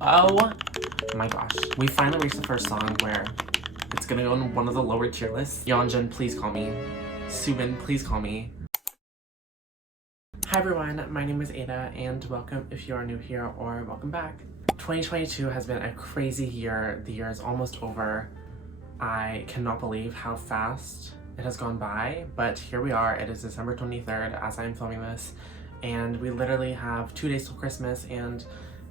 Oh my gosh. We finally reached the first song where it's gonna go in one of the lower tier lists. Yeonjun, please call me. Subin, please call me. Hi everyone, my name is Ada and welcome if you are new here or welcome back. 2022 has been a crazy year. The year is almost over. I cannot believe how fast it has gone by, but here we are. It is December 23rd as I'm filming this, and we literally have 2 days till Christmas and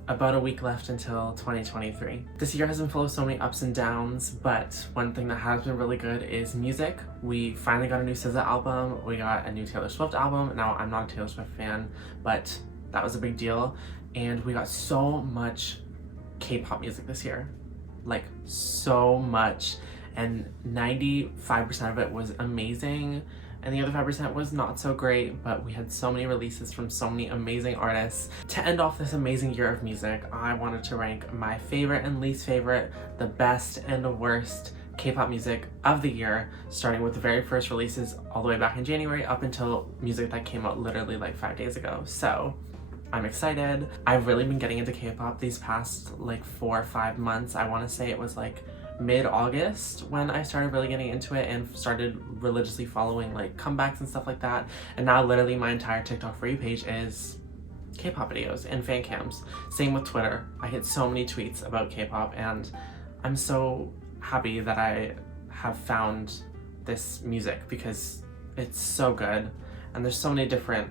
about a week left until 2023. This year has been full of so many ups and downs, but one thing that has been really good is music. We finally got a new SZA album, we got a new Taylor Swift album. Now, I'm not a Taylor Swift fan, but that was a big deal. And we got so much K-pop music this year. Like, so much. And 95% of it was amazing, and the other 5% was not so great, but we had so many releases from so many amazing artists. To end off this amazing year of music, I wanted to rank my favorite and least favorite, the best and the worst K-pop music of the year, starting with the very first releases all the way back in January up until music that came out literally like 5 days ago. So I'm excited. I've really been getting into K-pop these past like 4 or 5 months. I want to say it was like mid-August when I started really getting into it and started religiously following like comebacks and stuff like that. And now literally my entire TikTok For You page is K-pop videos and fan cams. Same with Twitter. I get so many tweets about K-pop, and I'm so happy that I have found this music because it's so good and there's so many different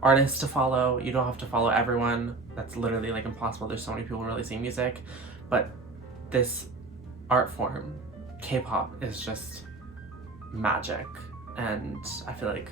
artists to follow. You don't have to follow everyone. That's literally like impossible. There's so many people releasing music, but this art form, K-pop, is just magic, and I feel like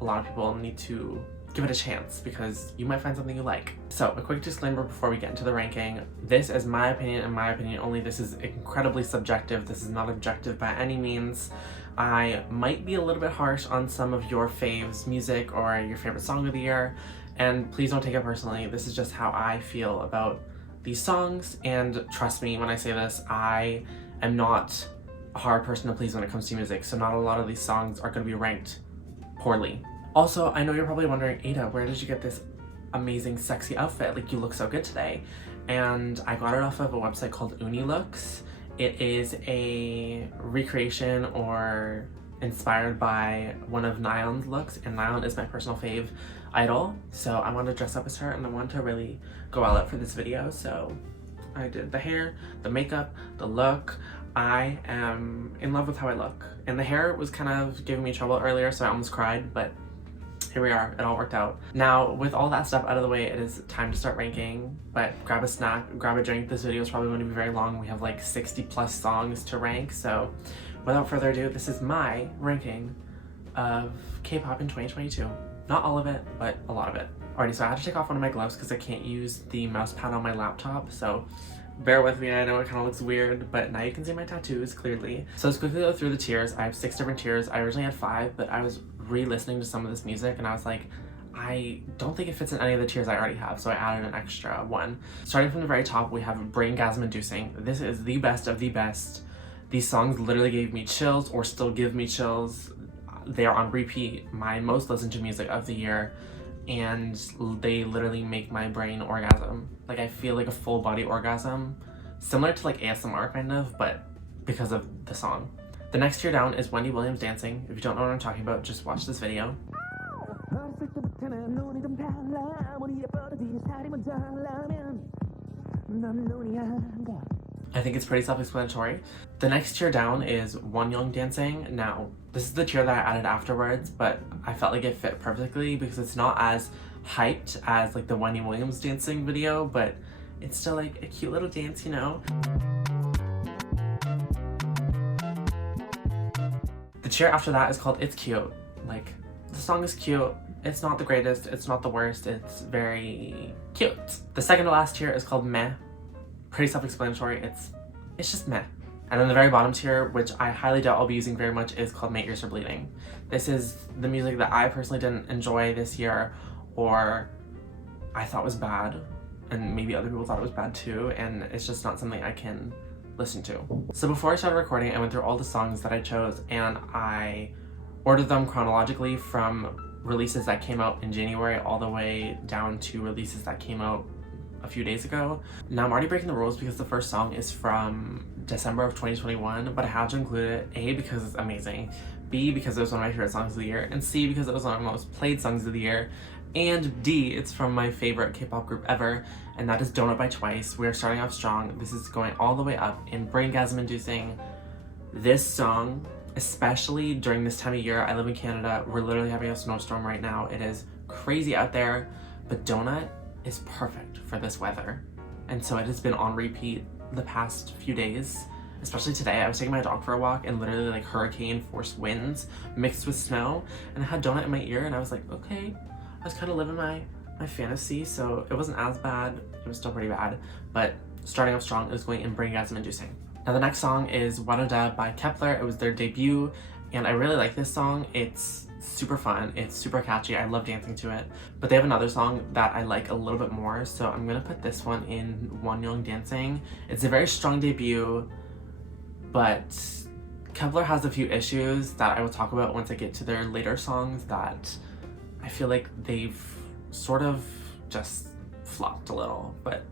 a lot of people need to give it a chance because you might find something you like. So a quick disclaimer before we get into the ranking. This is my opinion and my opinion only. This is incredibly subjective. This is not objective by any means. I might be a little bit harsh on some of your faves music or your favorite song of the year, and please don't take it personally. This is just how I feel about these songs, and trust me when I say this, I am not a hard person to please when it comes to music, so not a lot of these songs are going to be ranked poorly. Also, I know you're probably wondering, Ada, where did you get this amazing sexy outfit? Like, you look so good today. And I got it off of a website called Unilooks. It is a recreation or inspired by one of Nayeon's looks, and Nayeon is my personal fave idol, so I wanted to dress up as her and I wanted to really go all out for this video. So I did the hair, the makeup, the look. I am in love with how I look, and the hair was kind of giving me trouble earlier, so I almost cried, but here we are, it all worked out. Now, with all that stuff out of the way, it is time to start ranking, but grab a snack, grab a drink. This video is probably going to be very long. We have like 60 plus songs to rank, so without further ado, this is my ranking of K-pop in 2022. Not all of it, but a lot of it. Alrighty, so I had to take off one of my gloves because I can't use the mouse pad on my laptop, so bear with me. I know it kind of looks weird, but now you can see my tattoos clearly. So let's quickly go through the tiers. I have 6 different tiers. I originally had 5, but I was re-listening to some of this music and I was like, I don't think it fits in any of the tiers I already have, so I added an extra one. Starting from the very top, we have Braingasm Inducing. This is the best of the best. These songs literally gave me chills, or still give me chills. They are on repeat, my most listened to music of the year, and they literally make my brain orgasm. Like, I feel like a full body orgasm, similar to like ASMR kind of, but because of the song. The next tier down is Wendy Williams Dancing. If you don't know what I'm talking about, just watch this video. I think it's pretty self-explanatory. The next tier down is Wonyoung Dancing. Now, this is the tier that I added afterwards, but I felt like it fit perfectly because it's not as hyped as like the Wendy Williams Dancing video, but it's still like a cute little dance, you know? The tier after that is called It's Cute. Like, the song is cute. It's not the greatest, it's not the worst, it's very cute. The second to last tier is called Meh. Pretty self-explanatory, it's just meh. And then the very bottom tier, which I highly doubt I'll be using very much, is called My Ears Are Bleeding. This is the music that I personally didn't enjoy this year, or I thought was bad, and maybe other people thought it was bad too, and it's just not something I can listen to. So before I started recording, I went through all the songs that I chose, and I ordered them chronologically from releases that came out in January all the way down to releases that came out a few days ago. Now I'm already breaking the rules because the first song is from December of 2021, but I had to include it, A, because it's amazing, B, because it was one of my favorite songs of the year, and C, because it was one of the most played songs of the year, and D, it's from my favorite K-pop group ever, and that is Donut by Twice. We are starting off strong. This is going all the way up in braingasm inducing. This song, especially during this time of year, I live in Canada, we're literally having a snowstorm right now. It is crazy out there, but Donut is perfect for this weather. And so it has been on repeat the past few days, especially today. I was taking my dog for a walk and literally like hurricane force winds mixed with snow, and I had Donut in my ear and I was like, okay. I was kind of living my fantasy, so it wasn't as bad. It was still pretty bad, but starting off strong, it was going in braingasm inducing. Now the next song is Aida by Kep1er. It was their debut, and I really like this song. It's super fun, it's super catchy, I love dancing to it. But they have another song that I like a little bit more, so I'm gonna put this one in Wonyoung Dancing. It's a very strong debut, but Kep1er has a few issues that I will talk about once I get to their later songs that I feel like they've sort of just flopped a little, but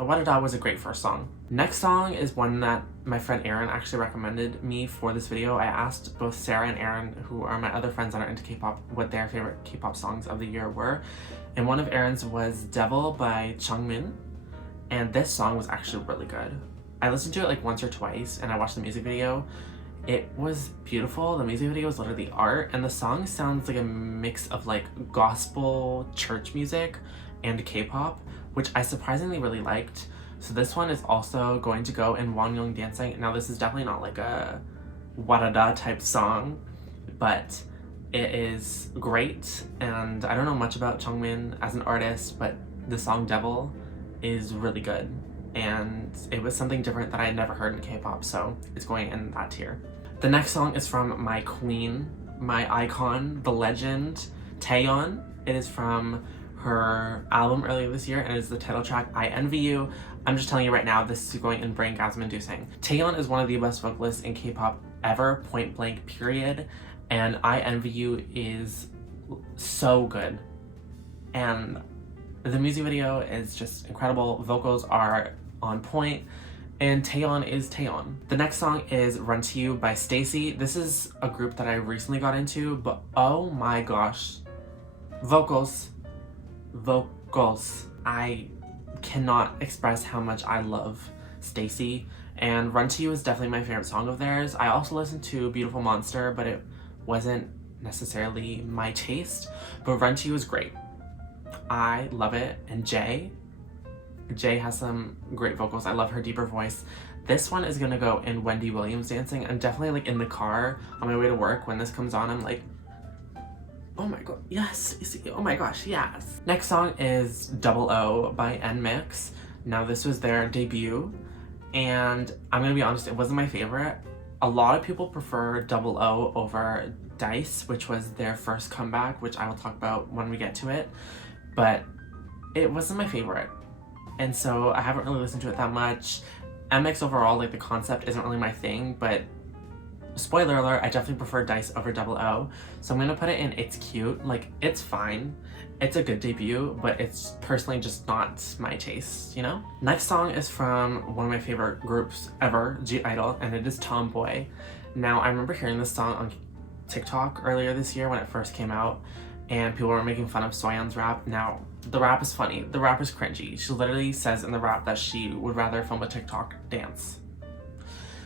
Aida was a great first song. Next song is one that my friend Aaron actually recommended me for this video. I asked both Sarah and Aaron, who are my other friends that are into K-pop, what their favorite K-pop songs of the year were, and one of Aaron's was Devil by Changmin, and this song was actually really good. I listened to it like once or twice, and I watched the music video. It was beautiful. The music video was literally art, and the song sounds like a mix of like gospel church music and K-pop, which I surprisingly really liked. So this one is also going to go in Wonyoung Dancing. Now this is definitely not like a Aida type song, but it is great, and I don't know much about Changmin as an artist, but the song Devil is really good, and it was something different that I had never heard in K-pop, so it's going in that tier. The next song is from my queen, my icon, the legend, Taeyeon. It is from her album earlier this year, and it is the title track, I Envy You. I'm just telling you right now, this is going in braingasm inducing. Taeyeon is one of the best vocalists in K-pop ever, point blank, period, and I Envy You is so good. And the music video is just incredible, vocals are on point, and Taeyeon is Taeyeon. The next song is Run to You by Stacy. This is a group that I recently got into, but oh my gosh. Vocals. I cannot express how much I love Stacy, and Run to You is definitely my favorite song of theirs. I also listened to Beautiful Monster, but it wasn't necessarily my taste, but Run to You is great. I love it, and Jay has some great vocals. I love her deeper voice. This one is gonna go in Wendy Williams Dancing. I'm definitely like in the car on my way to work when this comes on. I'm like, oh my god, yes, oh my gosh, yes. Next song is Double O by NMIXX. Now this was their debut, and I'm gonna be honest, it wasn't my favorite. A lot of people prefer Double O over Dice, which was their first comeback, which I will talk about when we get to it, but it wasn't my favorite. And so I haven't really listened to it that much. NMIXX overall, like the concept isn't really my thing, but spoiler alert, I definitely prefer Dice over Double O. So I'm gonna put it in It's Cute. Like, it's fine. It's a good debut, but it's personally just not my taste, you know? Next song is from one of my favorite groups ever, (G)I-DLE, and it is Tomboy. Now, I remember hearing this song on TikTok earlier this year when it first came out, and people were making fun of Soyeon's rap. Now, the rap is funny. The rap is cringy. She literally says in the rap that she would rather film a TikTok dance.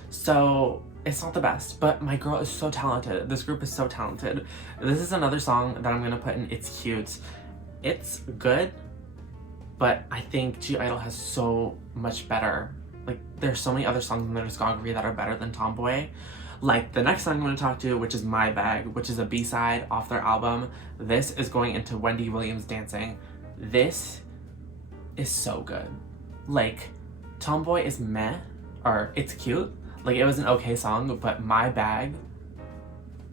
So it's not the best, but my girl is so talented. This group is so talented. This is another song that I'm gonna put in It's Cute. It's good, but I think (G)I-DLE has so much better. Like, there's so many other songs in their discography that are better than Tomboy. Like the next song I'm going to talk to, which is My Bag, which is a B-side off their album. This is going into Wendy Williams Dancing. This is so good. Like, Tomboy is meh, or It's Cute. Like, it was an okay song, but My Bag,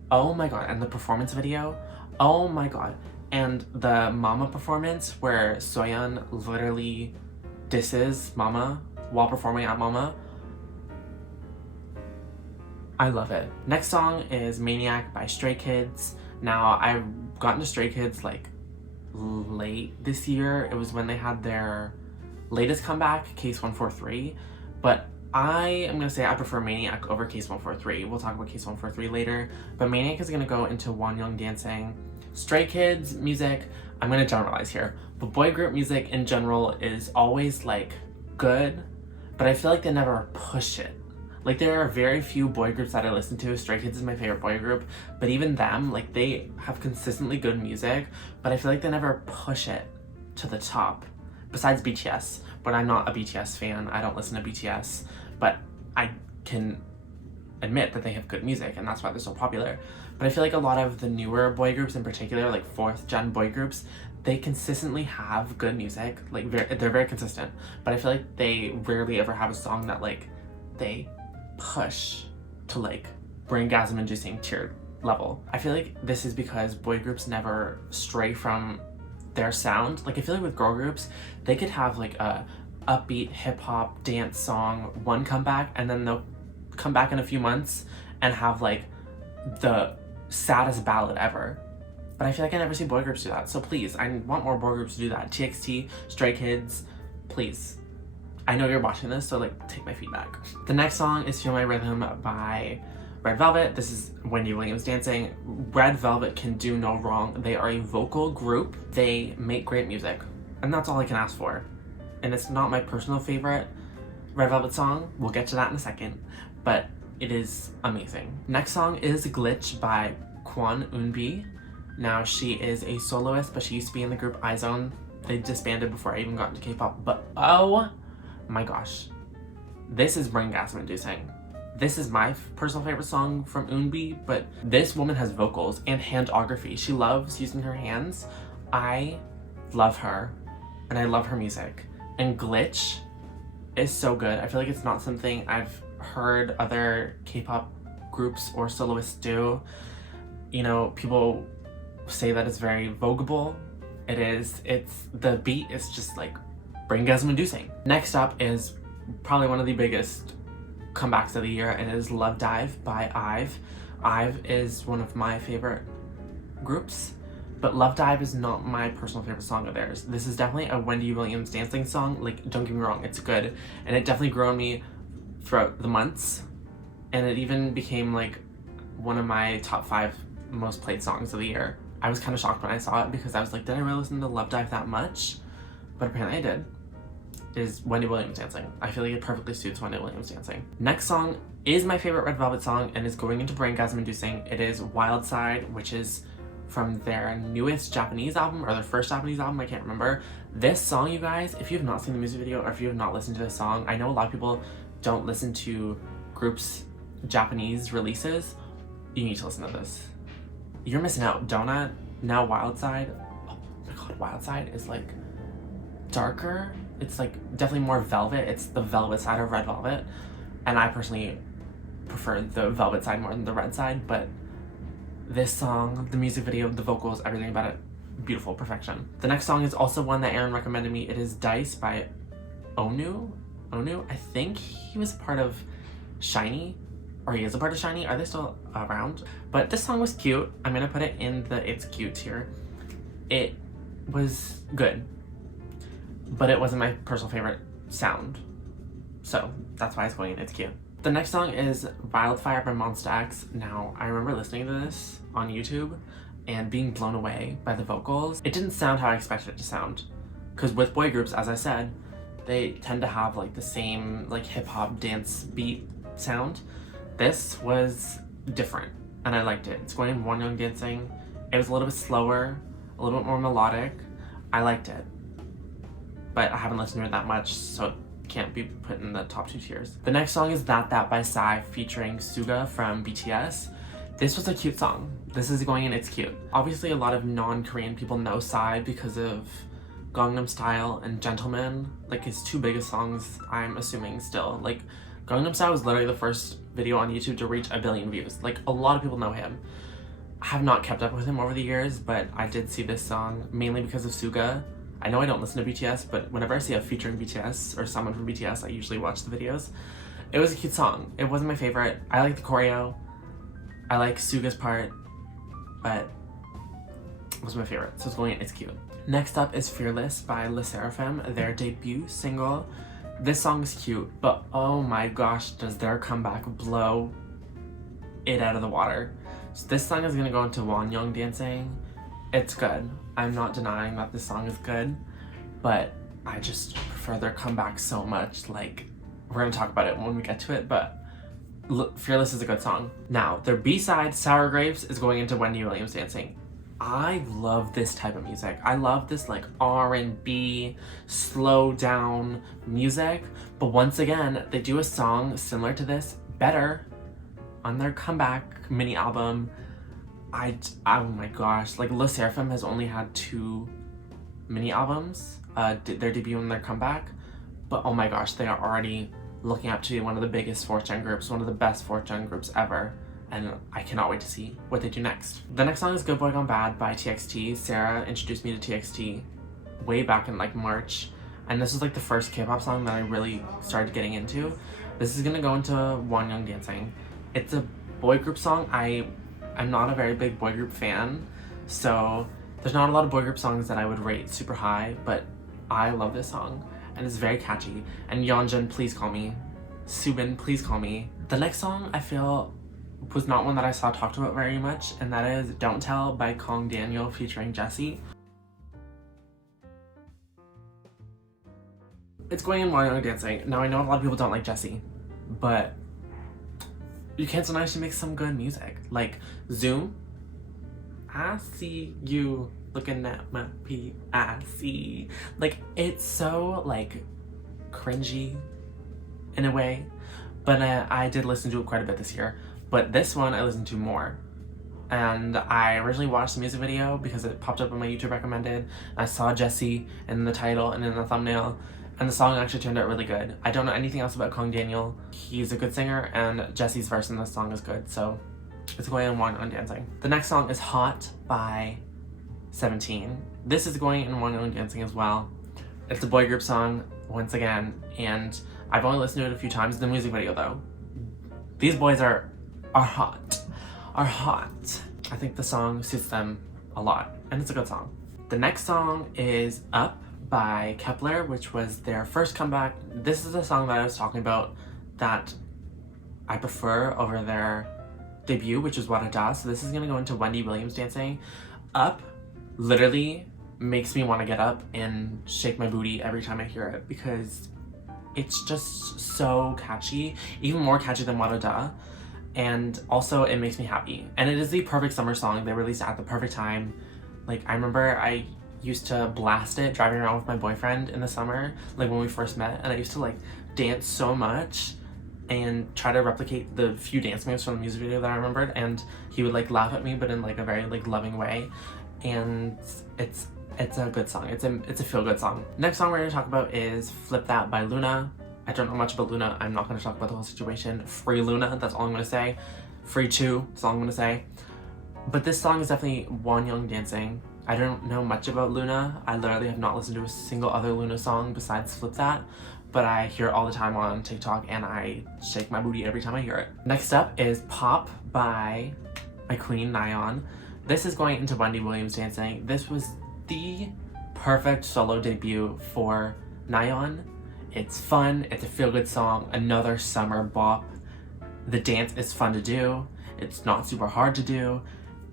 oh my god. And the performance video, oh my god. And the Mama performance where Soyeon literally disses Mama while performing at Mama. I love it. Next song is Maniac by Stray Kids. Now, I've gotten to Stray Kids like late this year. It was when they had their latest comeback, Case 143, but I am gonna say I prefer Maniac over Case 143. We'll talk about Case 143 later, but Maniac is gonna go into Wonyoung dancing. Stray Kids music, I'm gonna generalize here, but boy group music in general is always like good, but I feel like they never push it. Like there are very few boy groups that I listen to. Stray Kids is my favorite boy group, but even them, like they have consistently good music, but I feel like they never push it to the top. Besides BTS, but I'm not a BTS fan. I don't listen to BTS, but I can admit that they have good music and that's why they're so popular. But I feel like a lot of the newer boy groups in particular, like 4th gen boy groups, they consistently have good music. Like they're very consistent, but I feel like they rarely ever have a song that like they push to like braingasm inducing tier level. I feel like this is because boy groups never stray from their sound. Like I feel like with girl groups, they could have like a upbeat hip-hop dance song, one comeback, and then they'll come back in a few months and have like the saddest ballad ever. But I feel like I never see boy groups do that. So please, I want more boy groups to do that. TXT, Stray Kids, please. I know you're watching this, so like take my feedback. The next song is Feel My Rhythm by Red Velvet. This is Wendy Williams dancing. Red Velvet can do no wrong. They are a vocal group. They make great music, and that's all I can ask for. And it's not my personal favorite Red Velvet song. We'll get to that in a second, but it is amazing. Next song is Glitch by Kwon Eunbi. Now she is a soloist, but she used to be in the group IZone. They disbanded before I even got into K-pop, but oh my gosh, this is braingasm inducing. This is my personal favorite song from Eunbi, but this woman has vocals and handography. She loves using her hands. I love her, and I love her music. And Glitch is so good. I feel like it's not something I've heard other K-pop groups or soloists do. You know, people say that it's very voguable. It is. The beat is just like braingasm inducing. Next up is probably one of the biggest comebacks of the year, and it is Love Dive by IVE. IVE is one of my favorite groups, but Love Dive is not my personal favorite song of theirs. This is definitely a Wendy Williams dancing song. Like, don't get me wrong, it's good, and it definitely grew on me throughout the months, and it even became like one of my top 5 most played songs of the year. I was kind of shocked when I saw it because I was like, did I really listen to Love Dive that much? But apparently I did. Is Wendy Williams dancing. I feel like it perfectly suits Wendy Williams dancing. Next song is my favorite Red Velvet song and is going into braingasm inducing. It is Wild Side, which is from their newest Japanese album, or their first Japanese album, I can't remember. This song, you guys, if you have not seen the music video or if you have not listened to this song, I know a lot of people don't listen to groups' Japanese releases. You need to listen to this. You're missing out. Donut, now Wild Side. Oh my god, Wild Side is like darker. It's like definitely more velvet. It's the velvet side of Red Velvet, and I personally prefer the velvet side more than the red side, but this song, the music video, the vocals, everything about it, beautiful, perfection. The next song is also one that Aaron recommended me. It is Dice by Onu. I think he was a part of SHINee, or he is a part of SHINee. Are they still around? But this song was cute. I'm gonna put it in the it's cute tier. It was good, but it wasn't my personal favorite sound, so that's why it's going in it's cute. The next song is Wildfire by Monsta X. Now, I remember listening to this on YouTube and being blown away by the vocals. It didn't sound how I expected it to sound, because with boy groups, as I said, they tend to have like the same like hip-hop dance beat sound. This was different, and I liked it. It's going in Wonyoung dancing. It was a little bit slower, a little bit more melodic. I liked it, but I haven't listened to it that much, so it can't be put in the top 2 tiers. The next song is That by Psy featuring Suga from BTS. This was a cute song. This is going in it's cute. Obviously, a lot of non-Korean people know Psy because of Gangnam Style and Gentleman, like his 2 biggest songs, I'm assuming still. Like, Gangnam Style was literally the first video on YouTube to reach 1 billion views. Like, a lot of people know him. I have not kept up with him over the years, but I did see this song mainly because of Suga. I know I don't listen to BTS, but whenever I see a featuring BTS or someone from BTS, I usually watch the videos. It was a cute song. It wasn't my favorite. I like the choreo. I like Suga's part, but was my favorite, so it's going in, it's cute. Next up is Fearless by Le Sserafim, their debut single. This song is cute, but oh my gosh, does their comeback blow it out of the water. So this song is gonna go into Wonyoung dancing. It's good. I'm not denying that this song is good, but I just prefer their comeback so much. Like, we're gonna talk about it when we get to it, but Fearless is a good song. Now, their B-side, Sour Grapes, is going into Wendy Williams dancing. I love this type of music. I love this like R&B, slow down music, but once again, they do a song similar to this, better, on their comeback mini album. Oh my gosh, like Le Sserafim has only had 2 mini albums, their debut and their comeback, but oh my gosh, they are already looking up to be one of the biggest 4th gen groups, one of the best 4th gen groups ever, and I cannot wait to see what they do next. The next song is Good Boy Gone Bad by TXT. Sarah introduced me to TXT way back in like March, and this is like the first K-pop song that I really started getting into. This is gonna go into Wonyoung dancing. It's a boy group song. I'm not a very big boy group fan, so there's not a lot of boy group songs that I would rate super high, but I love this song, and it's very catchy. And Yeonjun, please call me. Subin, please call me. The next song I feel was not one that I saw talked about very much, and that is Don't Tell by Kong Daniel featuring Jessie. It's going in Wonyoung dancing. Now I know a lot of people don't like Jessie, but you can't deny she makes some good music. Like Zoom, I see you looking at my PIC. Like, it's so like cringy in a way, but I did listen to it quite a bit this year. But this one I listened to more. And I originally watched the music video because it popped up on my YouTube recommended. I saw Jessie in the title and in the thumbnail, and the song actually turned out really good. I don't know anything else about Kong Daniel. He's a good singer, and Jessie's verse in this song is good, so it's going in Wonyoung dancing. The next song is Hot by 17. This is going in Wonyoung dancing as well. It's a boy group song, once again, and I've only listened to it a few times. The music video though, these boys are hot. I think the song suits them a lot, and it's a good song. The next song is Up by Kepler, which was their first comeback. This is a song that I was talking about that I prefer over their debut, which is What Aida. So this is gonna go into Wendy Williams dancing. Up literally makes me want to get up and shake my booty every time I hear it, because it's just so catchy, even more catchy than What Aida. And also it makes me happy. And it is the perfect summer song. They released it at the perfect time. Like, I remember I used to blast it driving around with my boyfriend in the summer, like when we first met, and I used to like dance so much and try to replicate the few dance moves from the music video that I remembered, and he would like laugh at me, but in like a very like loving way. And it's a good song. It's a feel-good song. Next song we're gonna talk about is Flip That by Luna. I don't know much about Luna. I'm not gonna talk about the whole situation. Free Luna, that's all I'm gonna say. Free 2, that's all I'm gonna say. But this song is definitely Wonyoung dancing. I don't know much about Luna. I literally have not listened to a single other Luna song besides Flip That, but I hear it all the time on TikTok, and I shake my booty every time I hear it. Next up is Pop by my queen, Nayeon. This is going into Wendy Williams dancing. This was the perfect solo debut for Nayeon. It's fun, it's a feel-good song, another summer bop. The dance is fun to do, it's not super hard to do.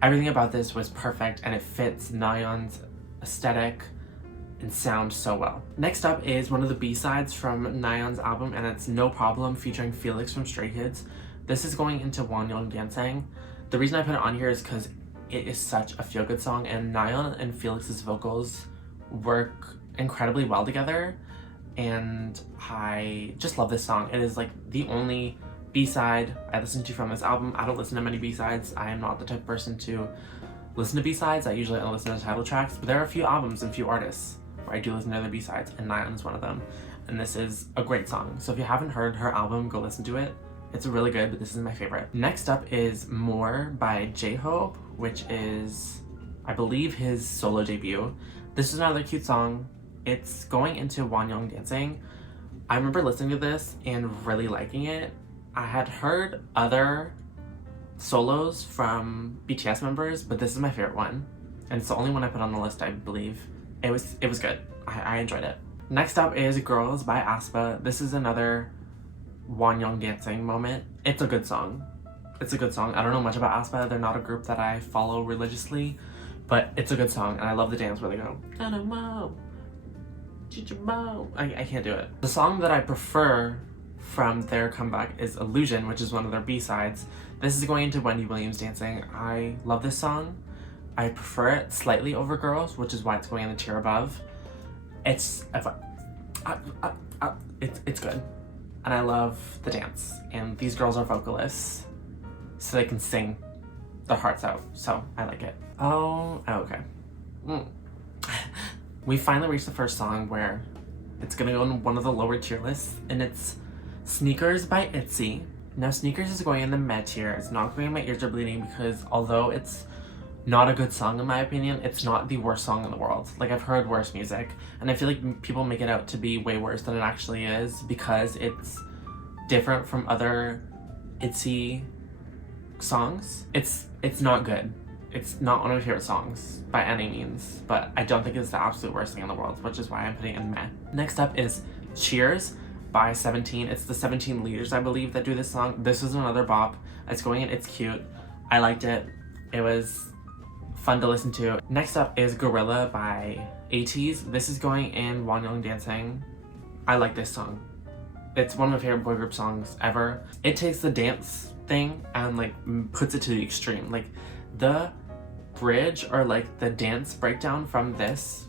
Everything about this was perfect, and it fits Nayeon's aesthetic and sound so well. Next up is one of the B-sides from Nayeon's album, and it's No Problem featuring Felix from Stray Kids. This is going into Wonyoung dancing. The reason I put it on here is because it is such a feel-good song, and Nayeon and Felix's vocals work incredibly well together, and I just love this song. It is like the only B-side I listen to from this album. I don't listen to many B-sides. I am not the type of person to listen to B-sides. I usually only listen to title tracks, but there are a few albums and a few artists where I do listen to the B-sides, and Nayeon is one of them. And this is a great song. So if you haven't heard her album, go listen to it. It's really good, but this is my favorite. Next up is More by J-Hope, which is, I believe, his solo debut. This is another cute song. It's going into Wonyoung dancing. I remember listening to this and really liking it. I had heard other solos from BTS members, but this is my favorite one. and it's the only one I put on the list, I believe. It was good. I enjoyed it. Next up is Girls by aespa. This is another Wonyoung dancing moment. It's a good song. It's a good song. I don't know much about aespa. They're not a group that I follow religiously, but it's a good song, and I love the dance where they go, I can't do it. The song that I prefer from their comeback is Illusion, which is one of their B-sides. This is going into Wendy Williams dancing. I love this song. I prefer it slightly over Girls, which is why it's going in the tier above. It's good. And I love the dance. And these girls are vocalists, so they can sing their hearts out. So I like it. Oh, okay. We finally reached the first song where it's gonna go in one of the lower tier lists, and it's Sneakers by ITZY. Now Sneakers is going in the mid tier. It's not going in my ears are bleeding because although it's not a good song in my opinion, it's not the worst song in the world. Like, I've heard worse music, and I feel like people make it out to be way worse than it actually is because it's different from other ITZY songs. It's not good. It's not one of my favorite songs by any means, but I don't think it's the absolute worst thing in the world, which is why I'm putting it in meh. Next up is Cheers by 17. It's the 17 Leaders, I believe, that do this song. This is another bop. It's going in, it's cute. I liked it. It was fun to listen to. Next up is Gorilla by ATEEZ. This is going in Wonyoung dancing. I like this song. It's one of my favorite boy group songs ever. It takes the dance thing and like puts it to the extreme. Like the bridge or like the dance breakdown from this,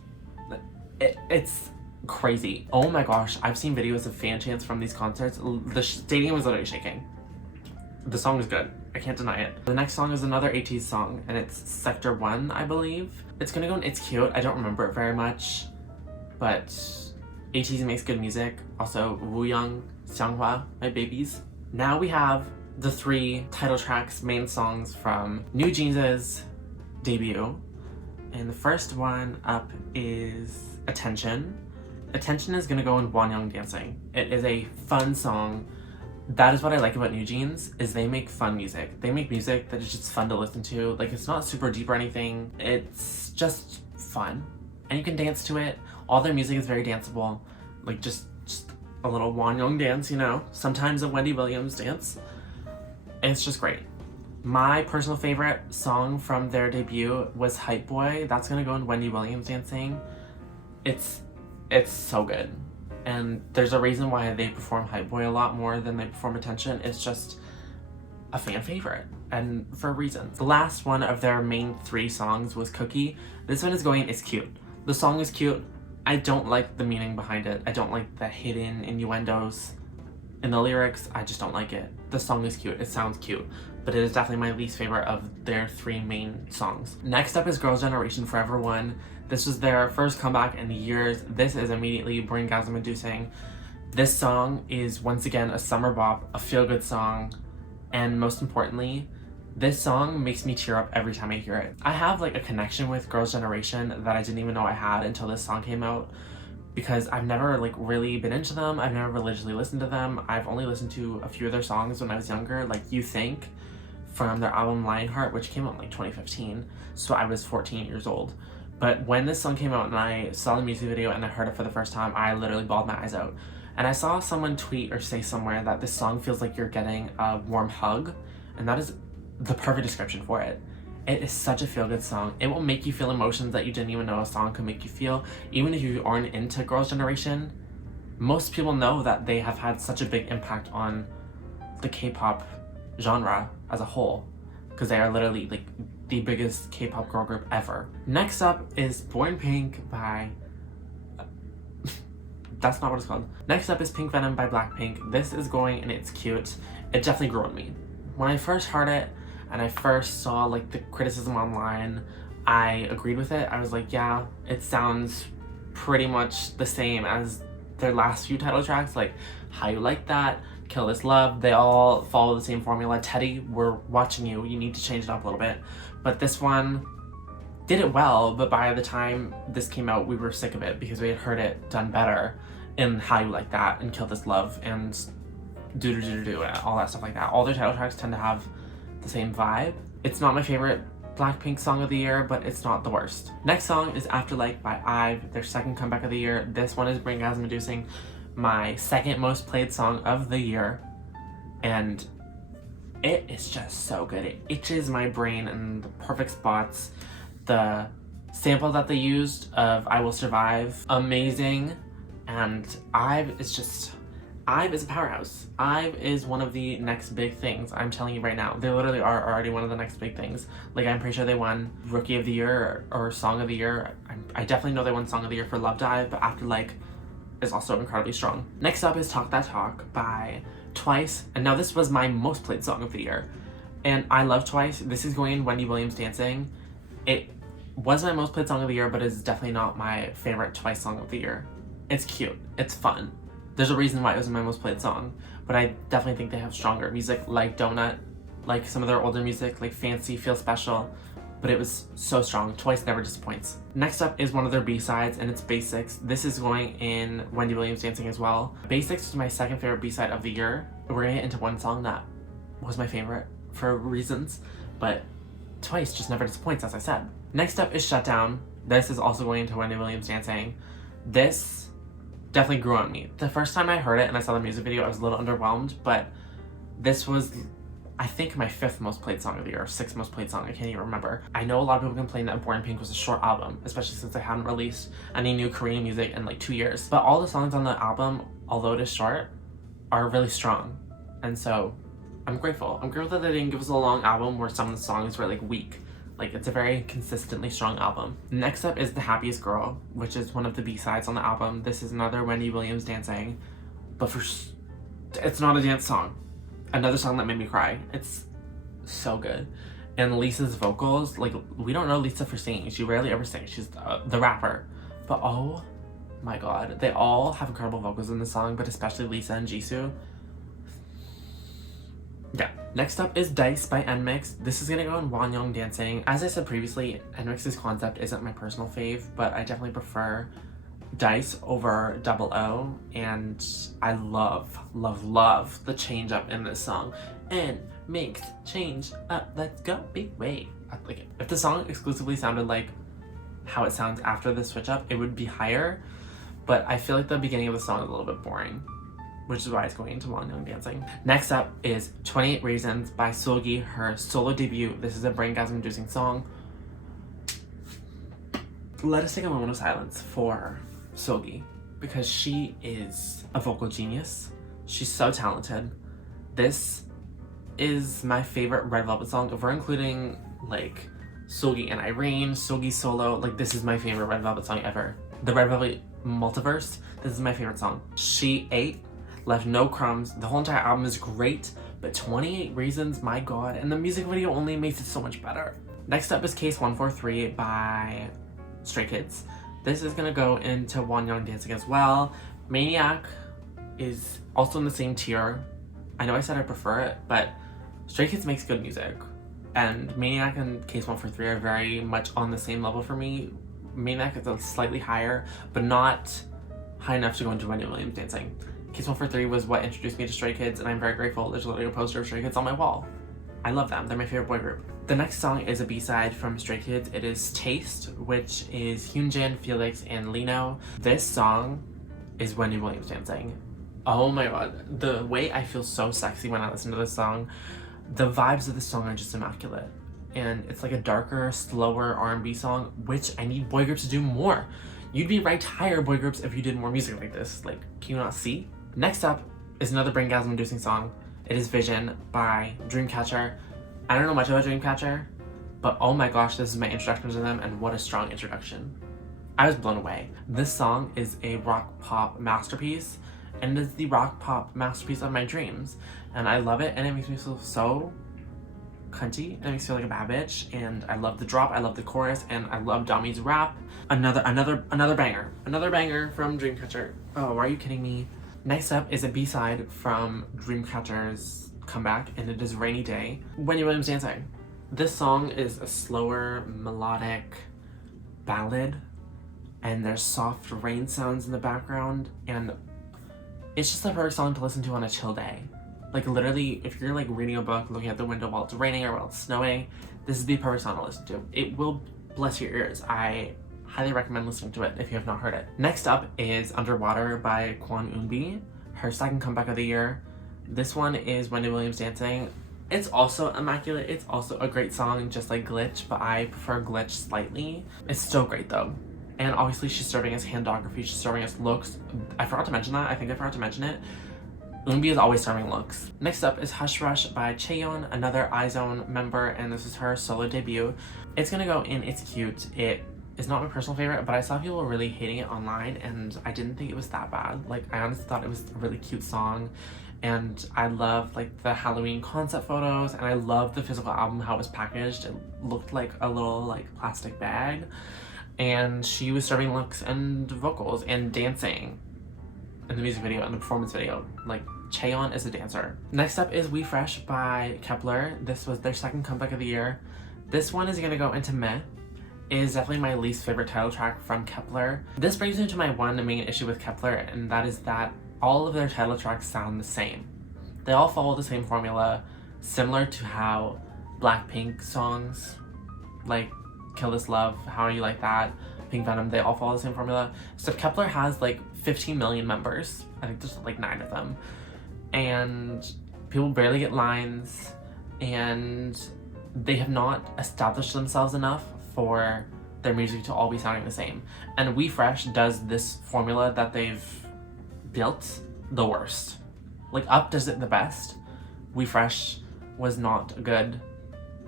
it's crazy. Oh my gosh, I've seen videos of fan chants from these concerts. The stadium was literally shaking. The song is good. I can't deny it. The next song is another ATEEZ song, and it's Sector 1, I believe. It's gonna go in It's Cute. I don't remember it very much, but ATEEZ makes good music. Also, Wooyoung, Xianghua, my babies. Now we have the 3 title tracks, main songs from New Jeans' debut. And the first one up is Attention. Attention is gonna go in Wonyoung dancing. It is a fun song. That is what I like about New Jeans, is they make fun music. They make music that is just fun to listen to. Like, it's not super deep or anything. It's just fun. And you can dance to it. All their music is very danceable. Like, just a little Wonyoung dance, you know? Sometimes a Wendy Williams dance. It's just great. My personal favorite song from their debut was Hype Boy. That's gonna go in Wendy Williams dancing. It's so good. And there's a reason why they perform Hype Boy a lot more than they perform Attention. It's just a fan favorite, and for a reason. The last one of their main 3 songs was Cookie. This one is going, it's cute. The song is cute. I don't like the meaning behind it. I don't like the hidden innuendos in the lyrics. I just don't like it. The song is cute. It sounds cute, but it is definitely my least favorite of their 3 main songs. Next up is Girls' Generation Forever One. This was their first comeback in years. This is immediately braingasm inducing. This song is once again a summer bop, a feel-good song, and most importantly, this song makes me tear up every time I hear it. I have like a connection with Girls' Generation that I didn't even know I had until this song came out, because I've never like really been into them. I've never religiously listened to them. I've only listened to a few of their songs when I was younger, like You Think from their album Lionheart, which came out in like 2015, so I was 14 years old. But when this song came out and I saw the music video and I heard it for the first time, I literally bawled my eyes out. And I saw someone tweet or say somewhere that this song feels like you're getting a warm hug, and that is the perfect description for it. It is such a feel-good song. It will make you feel emotions that you didn't even know a song could make you feel. Even if you aren't into Girls' Generation, most people know that they have had such a big impact on the K-pop genre as a whole, because they are literally like the biggest K-pop girl group ever. Next up is Born Pink by... that's not what it's called. Next up is Pink Venom by Blackpink. This is going and it's cute. It definitely grew on me. When I first heard it and I first saw like the criticism online, I agreed with it. I was like, yeah, it sounds pretty much the same as their last few title tracks, like How You Like That, Kill This Love. They all follow the same formula. Teddy, we're watching you. You need to change it up a little bit. But this one did it well, but by the time this came out, we were sick of it because we had heard it done better in How You Like That and Kill This Love and Do, all that stuff like that. All their title tracks tend to have the same vibe. It's not my favorite Blackpink song of the year, but it's not the worst. Next song is Afterlife by IVE, their second comeback of the year. This one is braingasm inducing, my second most played song of the year, and it is just so good. It itches my brain in the perfect spots. The sample that they used of I Will Survive, amazing. And IVE is a powerhouse. IVE is one of the next big things. I'm telling you right now. They literally are already one of the next big things. Like, I'm pretty sure they won Rookie of the Year or Song of the Year. I definitely know they won Song of the Year for Love Dive, but Afterlife is also incredibly strong. Next up is Talk That Talk by Twice. And now this was my most played song of the year. And I love Twice. This is going in Wendy Williams Dancing. It was my most played song of the year, but it's definitely not my favorite Twice song of the year. It's cute. It's fun. There's a reason why it was my most played song, but I definitely think they have stronger music like Donut, like some of their older music, like Fancy, Feel Special, but it was so strong. Twice never disappoints. Next up is one of their B-sides, and it's Basics. This is going in Wendy Williams Dancing as well. Basics is my second favorite B-side of the year. We're gonna get into one song that was my favorite for reasons, but Twice just never disappoints, as I said. Next up is Shutdown. This is also going into Wendy Williams Dancing. This definitely grew on me. The first time I heard it and I saw the music video, I was a little underwhelmed, but this was, I think, my 5th most played song of the year, or 6th most played song, I can't even remember. I know a lot of people complain that Born Pink was a short album, especially since they hadn't released any new Korean music in like 2 years. But all the songs on the album, although it is short, are really strong. And so, I'm grateful. I'm grateful that they didn't give us a long album where some of the songs were like weak. Like, it's a very consistently strong album. Next up is The Happiest Girl, which is one of the B-sides on the album. This is another Wendy Williams Dancing, but it's not a dance song. Another song that made me cry. It's so good. And Lisa's vocals, like, we don't know Lisa for singing. She rarely ever sings. She's the rapper. But oh my god, they all have incredible vocals in the song, but especially Lisa and Jisoo. Yeah. Next up is Dice by NMIX. This is gonna go in Wonyoung Dancing. As I said previously, NMIX's concept isn't my personal fave, but I definitely prefer Dice over Double O, and I love, love, love the change up in this song. NMIX, change up, let's go, big way. I like it. If the song exclusively sounded like how it sounds after the switch up, it would be higher, but I feel like the beginning of the song is a little bit boring, which is why it's going into Wonyoung Dancing. Next up is 28 Reasons by Seulgi, her solo debut. This is a braingasm-inducing song. Let us take a moment of silence for Seulgi, because she is a vocal genius. She's so talented. This is my favorite Red Velvet song. If we're including, like, Seulgi and Irene, Seulgi solo, like, this is my favorite Red Velvet song ever. The Red Velvet Multiverse, this is my favorite song. She ate, left no crumbs. The whole entire album is great, but 28 Reasons, my god, and the music video only makes it so much better. Next up is Case 143 by Stray Kids. This is gonna go into Wonyoung Dancing as well. Maniac is also in the same tier. I know I said I prefer it, but Stray Kids makes good music, and Maniac and Case 143 are very much on the same level for me. Maniac is slightly higher, but not high enough to go into Wendy Williams Dancing. Case 143 was what introduced me to Stray Kids, and I'm very grateful. There's literally a poster of Stray Kids on my wall. I love them. They're my favorite boy group. The next song is a B-side from Stray Kids. It is Taste, which is Hyunjin, Felix, and Lino. This song is Wendy Williams Dancing. Oh my god. The way I feel so sexy when I listen to this song. The vibes of this song are just immaculate. And it's like a darker, slower R&B song, which I need boy groups to do more. You'd be ranked higher, boy groups, if you did more music like this. Like, can you not see? Next up is another braingasm-inducing song. It is Vision by Dreamcatcher. I don't know much about Dreamcatcher, but oh my gosh, this is my introduction to them, and what a strong introduction. I was blown away. This song is a rock pop masterpiece, and it is the rock pop masterpiece of my dreams. And I love it, and it makes me feel so cunty, and it makes me feel like a bad bitch, and I love the drop, I love the chorus, and I love Dami's rap. Another banger. Another banger from Dreamcatcher. Oh, are you kidding me? Next up is a B-side from Dreamcatcher's comeback, and it is Rainy Day. Wendy Williams Dancing. This song is a slower, melodic ballad, and there's soft rain sounds in the background, and it's just the perfect song to listen to on a chill day. Like literally, if you're like reading a book, looking out the window while it's raining or while it's snowing, this is the perfect song to listen to. It will bless your ears. I highly recommend listening to it if you have not heard it. Next up is Underwater by Kwon Eunbi, her second comeback of the year. This one is Wendy Williams dancing. It's also immaculate. It's also a great song, just like Glitch, but I prefer Glitch slightly. It's still great though. And obviously she's serving as handography, she's serving as looks. I forgot to mention that, I think I forgot to mention it. Eunbi is always serving looks. Next up is Hush Rush by Chaeyeon, another IZONE member, and this is her solo debut. It's gonna go in It's Cute. It is not my personal favorite, but I saw people really hating it online, and I didn't think it was that bad. Like, I honestly thought it was a really cute song, and I love like the Halloween concept photos, and I love the physical album, how it was packaged. It looked like a little like plastic bag, and she was serving looks and vocals and dancing in the music video and the performance video. Like, Chaeyeon is a dancer. Next up is We Fresh by Kepler. This was their second comeback of the year. This one is gonna go into Meh. It is definitely my least favorite title track from Kepler. This brings me to my one main issue with Kepler, and that is that all of their title tracks sound the same. They all follow the same formula, similar to how Blackpink songs, like Kill This Love, How You Like That, Pink Venom, they all follow the same formula. So Kepler has like 15 million members. I think there's like 9 of them. And people barely get lines, and they have not established themselves enough for their music to all be sounding the same. And We Fresh does this formula that they've built the worst. Like, Up does it the best. We Fresh was not a good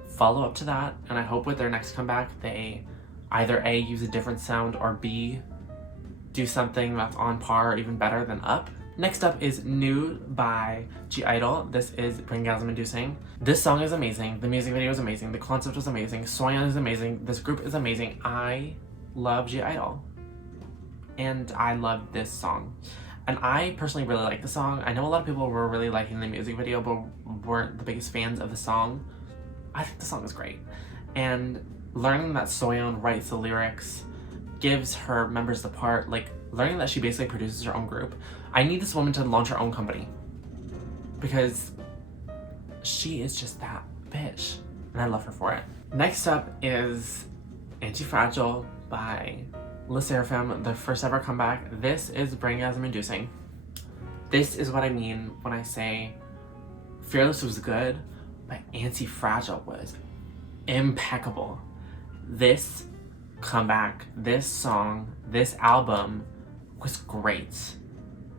follow-up to that, and I hope with their next comeback they either A, use a different sound, or B, do something that's on par or even better than Up. Next up is Nude by (G)I-DLE. This is braingasm inducing. This song is amazing. The music video is amazing. The concept was amazing. Soyeon is amazing. This group is amazing. I love (G)I-DLE. And I love this song. And I personally really like the song. I know a lot of people were really liking the music video but weren't the biggest fans of the song. I think the song is great. And learning that Soyeon writes the lyrics, gives her members the part, like learning that she basically produces her own group. I need this woman to launch her own company because she is just that bitch, and I love her for it. Next up is Anti-Fragile by LE SSERAFIM, their first ever comeback. This is braingasm inducing. This is what I mean when I say Fearless was good, but Anti-Fragile was impeccable. This comeback, this song, this album was great.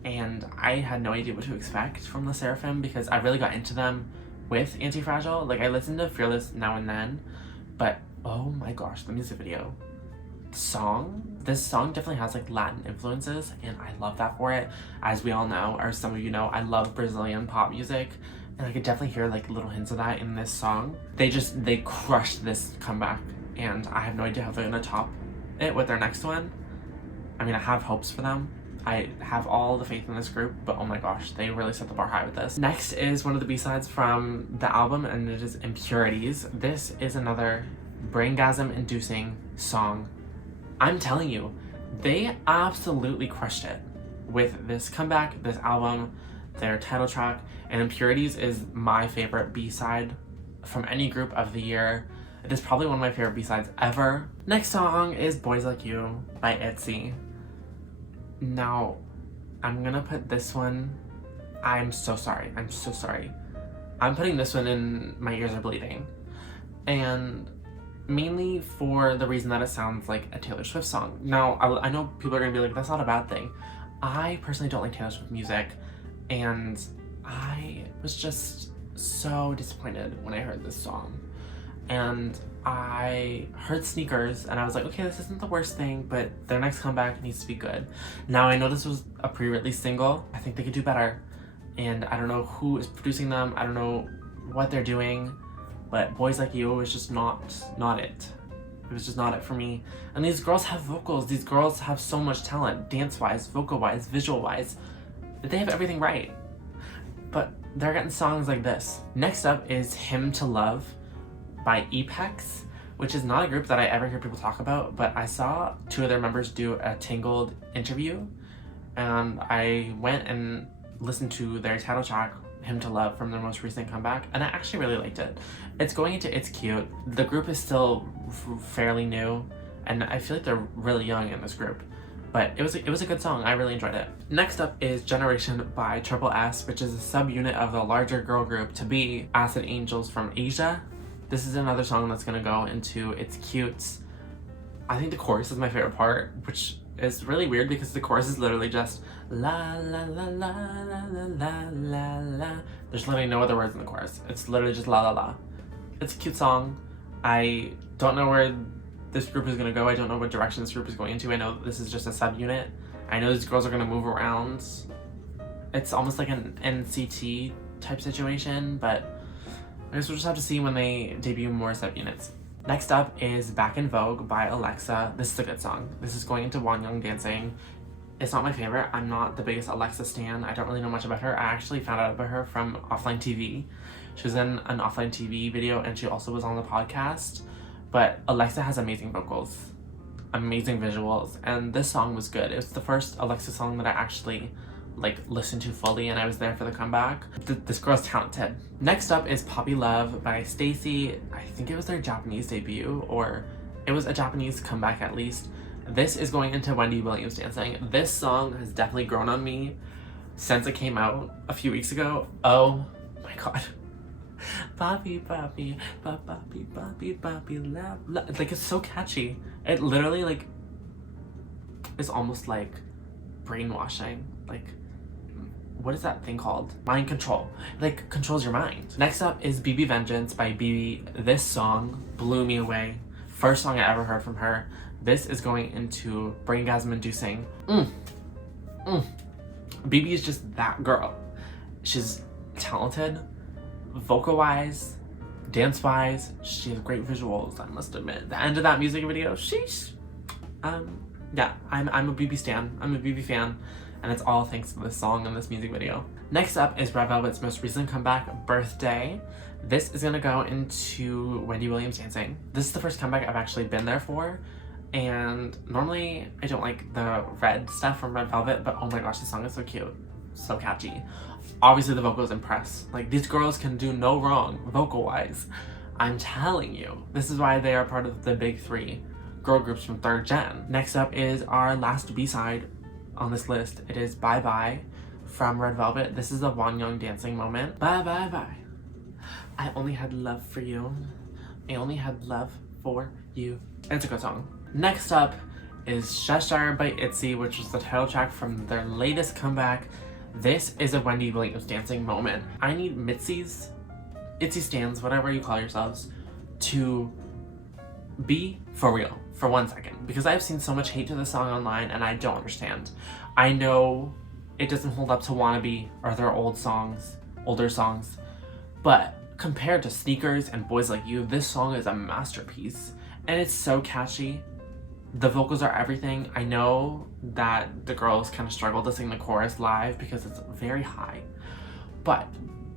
And I had no idea what to expect from LE SSERAFIM because I really got into them with Anti-Fragile. Like, I listened to Fearless now and then, but oh my gosh, the music video. This song definitely has like Latin influences, and I love that for it. As we all know, or some of you know, I love Brazilian pop music, and I could definitely hear like little hints of that in this song. They crushed this comeback, and I have no idea how they're gonna top it with their next one. I mean, I have hopes for them. I have all the faith in this group, but oh my gosh, they really set the bar high with this. Next is one of the B-sides from the album, and it is Impurities. This is another braingasm-inducing song. I'm telling you, they absolutely crushed it with this comeback, this album, their title track, and Impurities is my favorite B-side from any group of the year. It is probably one of my favorite B-sides ever. Next song is Boys Like You by ITZY. Now, I'm gonna put this one, I'm so sorry. I'm putting this one in My Ears Are Bleeding. And mainly for the reason that it sounds like a Taylor Swift song. Now, I know people are gonna be like, that's not a bad thing. I personally don't like Taylor Swift music, and I was just so disappointed when I heard this song. And I heard Sneakers, and I was like, okay, this isn't the worst thing, but their next comeback needs to be good. Now, I know this was a pre-release single. I think they could do better. And I don't know who is producing them. I don't know what they're doing, but Boys Like You was just not it. It was just not it for me. And these girls have vocals. These girls have so much talent, dance-wise, vocal-wise, visual-wise. They have everything right. But they're getting songs like this. Next up is Hymn to Love by EPEX, which is not a group that I ever hear people talk about, but I saw 2 of their members do a Tangled interview, and I went and listened to their title track Him to Love from their most recent comeback, and I actually really liked it. It's going into It's Cute. The group is still fairly new, and I feel like they're really young in this group. But it was a good song. I really enjoyed it. Next up is Generation by Triple S, which is a subunit of the larger girl group to be Acid Angels from Asia. This is another song that's gonna go into It's Cute. I think the chorus is my favorite part, which is really weird because the chorus is literally just la la la la la la la la la. There's literally no other words in the chorus. It's literally just la la la. It's a cute song. I don't know where this group is gonna go. I don't know what direction this group is going into. I know this is just a subunit. I know these girls are gonna move around. It's almost like an NCT type situation, but I guess we'll just have to see when they debut more subunits. Next up is Back in Vogue by Alexa. This is a good song. This is going into Wonyoung Dancing. It's not my favorite. I'm not the biggest Alexa stan. I don't really know much about her. I actually found out about her from Offline TV. She was in an Offline TV video and she also was on the podcast. But Alexa has amazing vocals, amazing visuals, and this song was good. It was the first Alexa song that I actually listened to fully, and I was there for the comeback. This girl's talented. Next up is Poppy Love by Stacy. I think it was their Japanese debut, or it was a Japanese comeback at least. This is going into Wendy Williams Dancing. This song has definitely grown on me since it came out a few weeks ago. Oh my god. Poppy, Poppy, Poppy, Poppy, Poppy, love. It's so catchy. It literally is almost like brainwashing. What is that thing called? Mind control. Controls your mind. Next up is BB Vengeance by BB. This song blew me away. First song I ever heard from her. This is going into braingasm inducing. BB is just that girl. She's talented, vocal-wise, dance-wise. She has great visuals, I must admit. The end of that music video, sheesh. Yeah, I'm a BB stan. I'm a BB fan. And it's all thanks to this song and this music video. Next up is Red Velvet's most recent comeback, Birthday. This is gonna go into Wendy Williams Dancing. This is the first comeback I've actually been there for, and normally I don't like the red stuff from Red Velvet, but oh my gosh, this song is so cute, so catchy. Obviously the vocals impress. These girls can do no wrong vocal-wise. I'm telling you, this is why they are part of the big three girl groups from 3rd Gen. Next up is our last B-side on this list. It is Bye Bye from Red Velvet. This is a Wonyoung Dancing moment. Bye bye bye. I only had love for you. I only had love for you. It's a good song. Next up is Cheshire by ITZY, which was the title track from their latest comeback. This is a Wendy Williams Dancing moment. I need Mitzi's, ITZY stans, whatever you call yourselves, to be for real for 1 second, because I've seen so much hate to this song online and I don't understand. I know it doesn't hold up to Wannabe or their older songs, but compared to Sneakers and Boys Like You, this song is a masterpiece and it's so catchy. The vocals are everything. I know that the girls kind of struggle to sing the chorus live because it's very high, but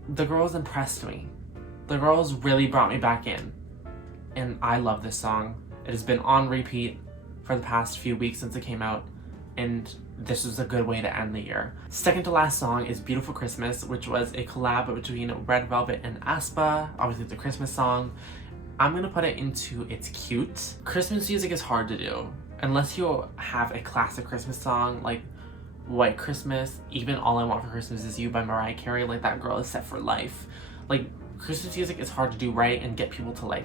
the girls impressed me. The girls really brought me back in, and I love this song. It has been on repeat for the past few weeks since it came out, and this is a good way to end the year. Second to last song is Beautiful Christmas, which was a collab between Red Velvet and aespa. Obviously it's a Christmas song. I'm gonna put it into It's Cute. Christmas music is hard to do unless you have a classic Christmas song like White Christmas, even All I Want for Christmas Is You by Mariah Carey. That girl is set for life. Christmas music is hard to do right and get people to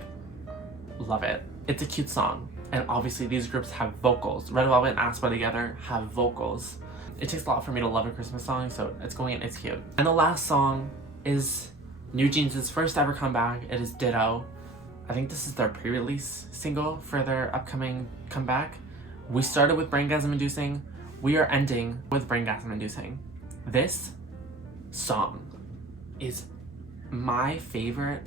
love it. It's a cute song, and obviously these groups have vocals. Red Velvet and aespa together have vocals. It takes a lot for me to love a Christmas song, so it's going in It's Cute. And the last song is New Jeans' first ever comeback. It is Ditto. I think this is their pre-release single for their upcoming comeback. We started with Braingasm Inducing. We are ending with Braingasm Inducing. This song is my favorite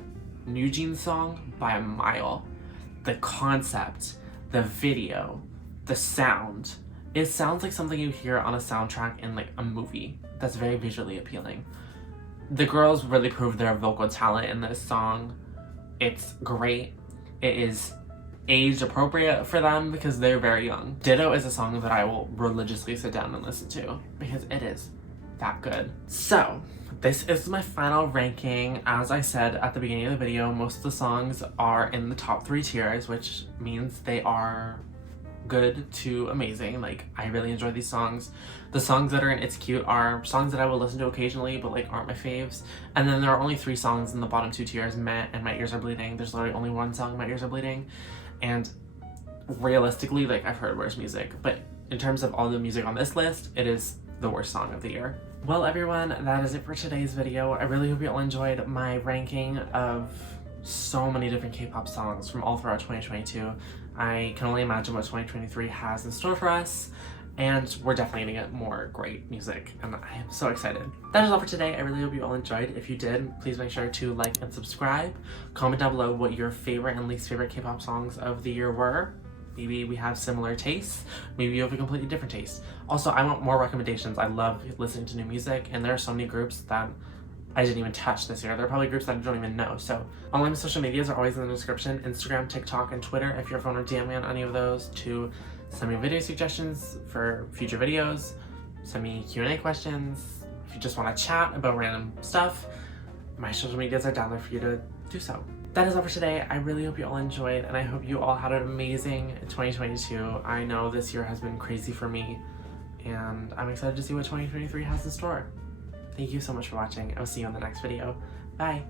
New Jeans song by a mile. The concept, the video, the sound. It sounds like something you hear on a soundtrack in a movie that's very visually appealing. The girls really proved their vocal talent in this song. It's great. It is age appropriate for them because they're very young. Ditto is a song that I will religiously sit down and listen to because it is that good. So this is my final ranking. As I said at the beginning of the video, most of the songs are in the top 3 tiers, which means they are good to amazing. Like, I really enjoy these songs. The songs that are in It's Cute are songs that I will listen to occasionally, but like aren't my faves. And then there are only 3 songs in the bottom 2 tiers, Meh and My Ears Are Bleeding. There's literally only 1 song, My Ears Are Bleeding. And realistically, like, I've heard worse music, but in terms of all the music on this list, it is the worst song of the year. Well, everyone, that is it for today's video. I really hope you all enjoyed my ranking of so many different K-pop songs from all throughout 2022. I can only imagine what 2023 has in store for us, and we're definitely gonna get more great music, and I am so excited. That is all for today. I really hope you all enjoyed. If you did, please make sure to like and subscribe. Comment down below what your favorite and least favorite K-pop songs of the year were. Maybe we have similar tastes. Maybe you have a completely different taste. Also, I want more recommendations. I love listening to new music, and there are so many groups that I didn't even touch this year. There are probably groups that I don't even know. So all my social medias are always in the description: Instagram, TikTok, and Twitter. If you're phone or DM me on any of those to send me video suggestions for future videos, send me Q&A questions. If you just want to chat about random stuff, my social medias are down there for you to do so. That is all for today. I really hope you all enjoyed, and I hope you all had an amazing 2022. I know this year has been crazy for me, and I'm excited to see what 2023 has in store. Thank you so much for watching. I'll see you on the next video. Bye!